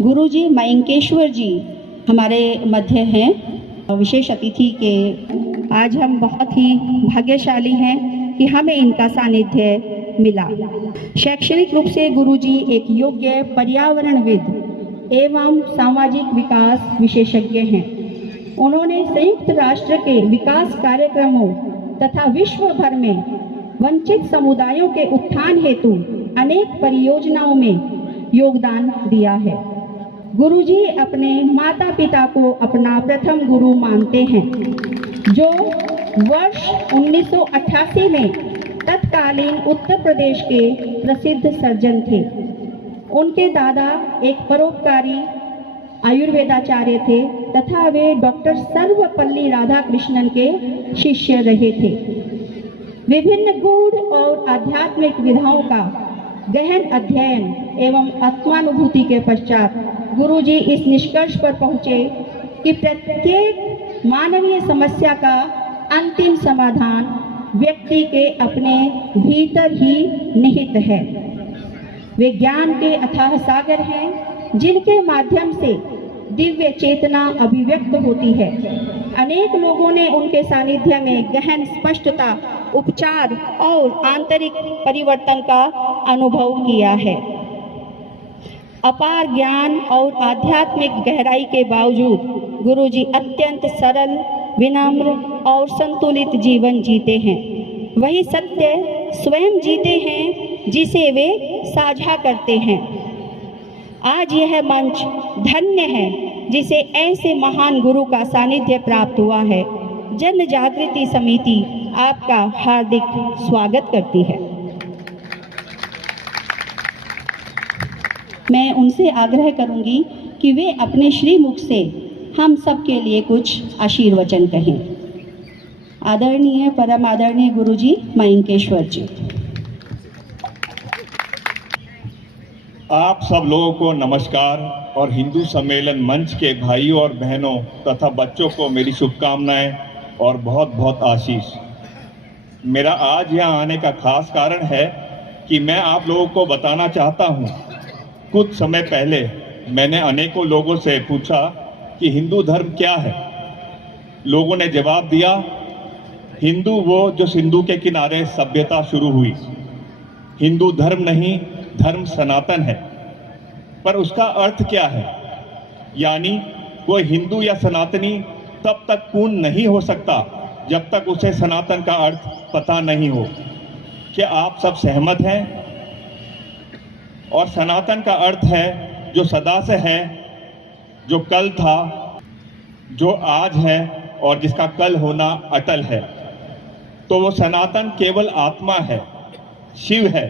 गुरुजी मयंकेश्वर जी हमारे मध्य हैं विशेष अतिथि के। आज हम बहुत ही भाग्यशाली हैं कि हमें इनका सानिध्य मिला। शैक्षणिक रूप से गुरुजी एक योग्य पर्यावरणविद एवं सामाजिक विकास विशेषज्ञ हैं। उन्होंने संयुक्त राष्ट्र के विकास कार्यक्रमों तथा विश्व भर में वंचित समुदायों के उत्थान हेतु अनेक परियोजनाओं में योगदान दिया है। गुरुजी अपने माता पिता को अपना प्रथम गुरु मानते हैं, जो वर्ष 1988 में तत्कालीन उत्तर प्रदेश के प्रसिद्ध सर्जन थे। उनके दादा एक परोपकारी आयुर्वेदाचार्य थे तथा वे डॉक्टर सर्वपल्ली राधाकृष्णन के शिष्य रहे थे। विभिन्न गूढ़ और आध्यात्मिक विधाओं का गहन अध्ययन एवं आत्मानुभूति के पश्चात गुरुजी इस निष्कर्ष पर पहुंचे कि प्रत्येक मानवीय समस्या का अंतिम समाधान व्यक्ति के अपने भीतर ही निहित है। वे ज्ञान के अथाह सागर हैं, जिनके माध्यम से दिव्य चेतना अभिव्यक्त होती है। अनेक लोगों ने उनके सानिध्य में गहन स्पष्टता, उपचार और आंतरिक परिवर्तन का अनुभव किया है। अपार ज्ञान और आध्यात्मिक गहराई के बावजूद गुरुजी अत्यंत सरल, विनम्र और संतुलित जीवन जीते हैं। वही सत्य स्वयं जीते हैं जिसे वे साझा करते हैं। आज यह मंच धन्य है जिसे ऐसे महान गुरु का सानिध्य प्राप्त हुआ है। जन जागृति समिति आपका हार्दिक स्वागत करती है। मैं उनसे आग्रह करूंगी कि वे अपने श्रीमुख से हम सब के लिए कुछ आशीर्वचन कहें। आदरणीय परम आदरणीय गुरुजी मयंकेश्वर जी। आप सब लोगों को नमस्कार और हिंदू सम्मेलन मंच के भाइयों और बहनों तथा बच्चों को मेरी शुभकामनाएं और बहुत बहुत आशीष। मेरा आज यहाँ आने का खास कारण है कि मैं आप लोगों को बताना चाहता हूँ। कुछ समय पहले मैंने अनेकों लोगों से पूछा कि हिंदू धर्म क्या है। लोगों ने जवाब दिया, हिंदू वो जो सिंधु के किनारे सभ्यता शुरू हुई। हिंदू धर्म नहीं, धर्म सनातन है। पर उसका अर्थ क्या है? यानी कोई हिंदू या सनातनी तब तक पूर्ण नहीं हो सकता जब तक उसे सनातन का अर्थ पता नहीं हो। क्या आप सब सहमत हैं? और सनातन का अर्थ है जो सदा से है, जो कल था, जो आज है और जिसका कल होना अटल है। तो वो सनातन केवल आत्मा है, शिव है,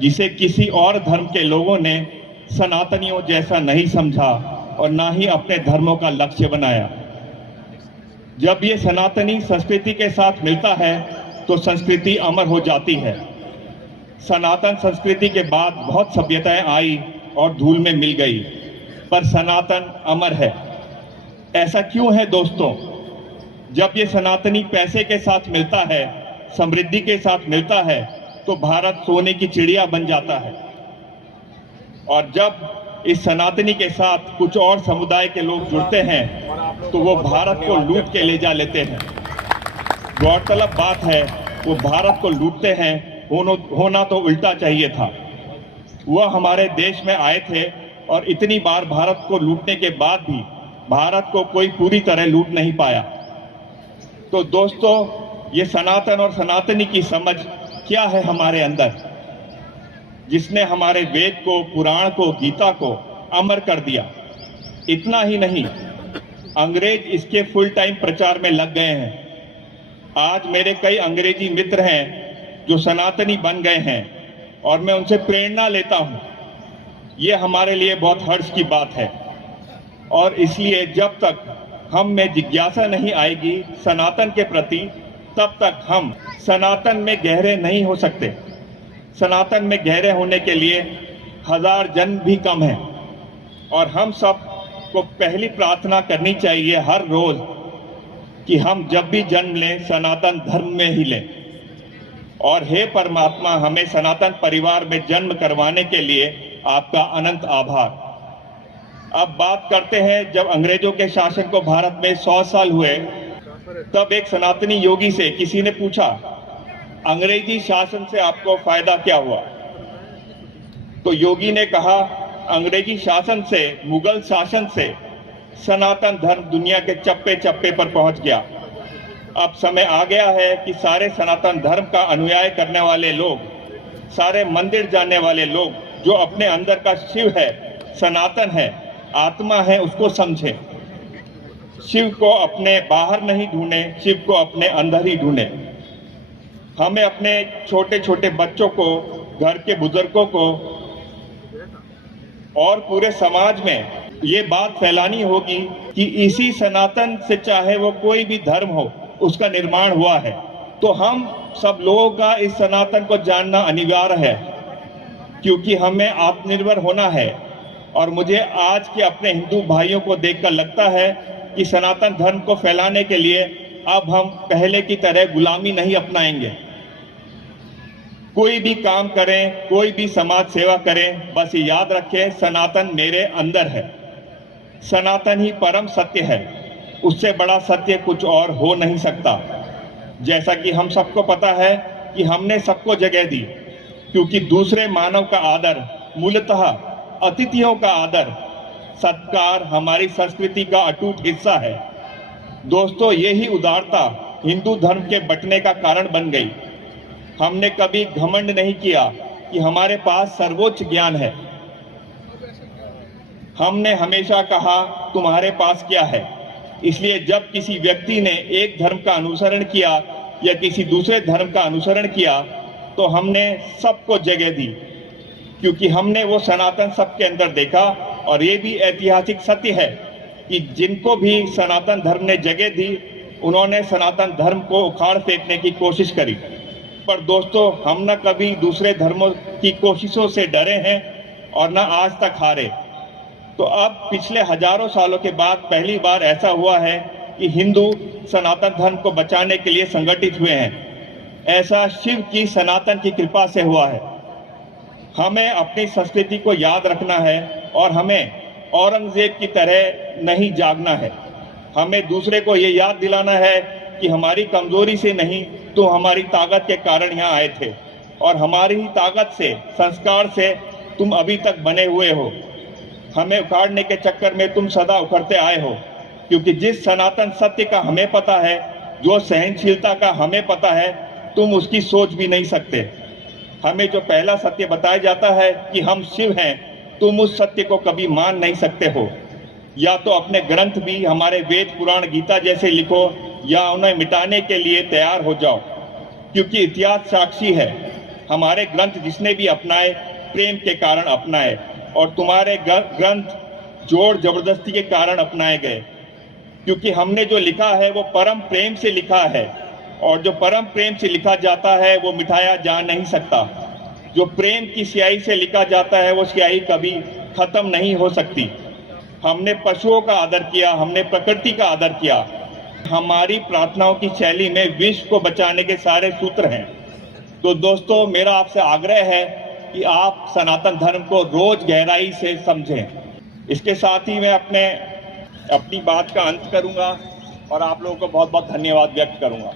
जिसे किसी और धर्म के लोगों ने सनातनियों जैसा नहीं समझा और ना ही अपने धर्मों का लक्ष्य बनाया। जब ये सनातनी संस्कृति के साथ मिलता है तो संस्कृति अमर हो जाती है। सनातन संस्कृति के बाद बहुत सभ्यताएं आई और धूल में मिल गई, पर सनातन अमर है। ऐसा क्यों है दोस्तों? जब ये सनातनी पैसे के साथ मिलता है, समृद्धि के साथ मिलता है, तो भारत सोने की चिड़िया बन जाता है। और जब इस सनातनी के साथ कुछ और समुदाय के लोग जुड़ते हैं तो वो भारत को लूट के ले जा लेते हैं। गौरतलब बात है, वो भारत को लूटते हैं, होना तो उल्टा चाहिए था। वह हमारे देश में आए थे और इतनी बार भारत को लूटने के बाद भी भारत को कोई पूरी तरह लूट नहीं पाया। तो दोस्तों, ये सनातन और सनातनी की समझ क्या है हमारे अंदर, जिसने हमारे वेद को, पुराण को, गीता को अमर कर दिया। इतना ही नहीं, अंग्रेज इसके फुल टाइम प्रचार में लग गए हैं। आज मेरे कई अंग्रेजी मित्र हैं जो सनातनी बन गए हैं और मैं उनसे प्रेरणा लेता हूं। ये हमारे लिए बहुत हर्ष की बात है। और इसलिए जब तक हम में जिज्ञासा नहीं आएगी सनातन के प्रति, तब तक हम सनातन में गहरे नहीं हो सकते। सनातन में गहरे होने के लिए 1000 जन्म भी कम है। और हम सब को पहली प्रार्थना करनी चाहिए हर रोज कि हम जब भी जन्म लें सनातन धर्म में ही लें। और हे परमात्मा, हमें सनातन परिवार में जन्म करवाने के लिए आपका अनंत आभार। अब बात करते हैं, जब अंग्रेजों के शासन को भारत में 100 साल हुए, तब एक सनातनी योगी से किसी ने पूछा, अंग्रेजी शासन से आपको फायदा क्या हुआ? तो योगी ने कहा, अंग्रेजी शासन से, मुगल शासन से सनातन धर्म दुनिया के चप्पे चप्पे पर पहुंच गया। अब समय आ गया है कि सारे सनातन धर्म का अनुयाय करने वाले लोग, सारे मंदिर जाने वाले लोग, जो अपने अंदर का शिव है, सनातन है, आत्मा है, उसको समझें। शिव को अपने बाहर नहीं ढूंढे, शिव को अपने अंदर ही ढूंढे। हमें अपने छोटे छोटे बच्चों को, घर के बुजुर्गों को और पूरे समाज में ये बात फैलानी होगी कि इसी सनातन से, चाहे वो कोई भी धर्म हो, उसका निर्माण हुआ है। तो हम सब लोगों का इस सनातन को जानना अनिवार्य है, क्योंकि हमें आत्मनिर्भर होना है। और मुझे आज के अपने हिंदू भाइयों को देखकर लगता है कि सनातन धर्म को फैलाने के लिए अब हम पहले की तरह गुलामी नहीं अपनाएंगे। कोई भी काम करें, कोई भी समाज सेवा करें, बस याद रखें, सनातन मेरे अंदर है। सनातन ही परम सत्य है, उससे बड़ा सत्य कुछ और हो नहीं सकता। जैसा कि हम सबको पता है कि हमने सबको जगह दी, क्योंकि दूसरे मानव का आदर, मूलतः अतिथियों का आदर, सत्कार हमारी संस्कृति का अटूट हिस्सा है। दोस्तों, यही उदारता हिंदू धर्म के बंटने का कारण बन गई। हमने कभी घमंड नहीं किया कि हमारे पास सर्वोच्च ज्ञान है। हमने हमेशा कहा, तुम्हारे पास क्या है? इसलिए जब किसी व्यक्ति ने एक धर्म का अनुसरण किया या किसी दूसरे धर्म का अनुसरण किया, तो हमने सबको जगह दी, क्योंकि हमने वो सनातन सबके अंदर देखा। और ये भी ऐतिहासिक सत्य है कि जिनको भी सनातन धर्म ने जगह दी, उन्होंने सनातन धर्म को उखाड़ फेंकने की कोशिश करी। पर दोस्तों, हम न कभी दूसरे धर्मों की कोशिशों से डरे हैं और न आज तक हारे। तो अब पिछले हजारों सालों के बाद पहली बार ऐसा हुआ है कि हिंदू सनातन धर्म को बचाने के लिए संगठित हुए हैं। ऐसा शिव की, सनातन की कृपा से हुआ है। हमें अपनी संस्कृति को याद रखना है और हमें औरंगजेब की तरह नहीं जागना है। हमें दूसरे को ये याद दिलाना है कि हमारी कमजोरी से नहीं, तो हमारी ताकत के कारण यहाँ आए थे, और हमारी ही ताकत से, संस्कार से तुम अभी तक बने हुए हो। हमें उखाड़ने के चक्कर में तुम सदा उखड़ते आए हो, क्योंकि जिस सनातन सत्य का हमें पता है, जो सहनशीलता का हमें पता है, तुम उसकी सोच भी नहीं सकते। हमें जो पहला सत्य बताया जाता है कि हम शिव हैं, तुम उस सत्य को कभी मान नहीं सकते हो। या तो अपने ग्रंथ भी, हमारे वेद, पुराण, गीता जैसे लिखो, या उन्हें मिटाने के लिए तैयार हो जाओ, क्योंकि इतिहास साक्षी है। हमारे ग्रंथ जिसने भी अपनाए, प्रेम के कारण अपनाए, और तुम्हारे ग्रंथ जोर जबरदस्ती के कारण अपनाए गए, क्योंकि हमने जो लिखा है वो परम प्रेम से लिखा है, और जो परम प्रेम से लिखा जाता है वो मिटाया जा नहीं सकता। जो प्रेम की स्याही से लिखा जाता है, वो स्याही कभी खत्म नहीं हो सकती। हमने पशुओं का आदर किया, हमने प्रकृति का आदर किया। हमारी प्रार्थनाओं की शैली में विश्व को बचाने के सारे सूत्र हैं। तो दोस्तों, मेरा आपसे आग्रह है कि आप सनातन धर्म को रोज गहराई से समझें। इसके साथ ही मैं अपनी बात का अंत करूंगा और आप लोगों को बहुत बहुत धन्यवाद व्यक्त करूंगा।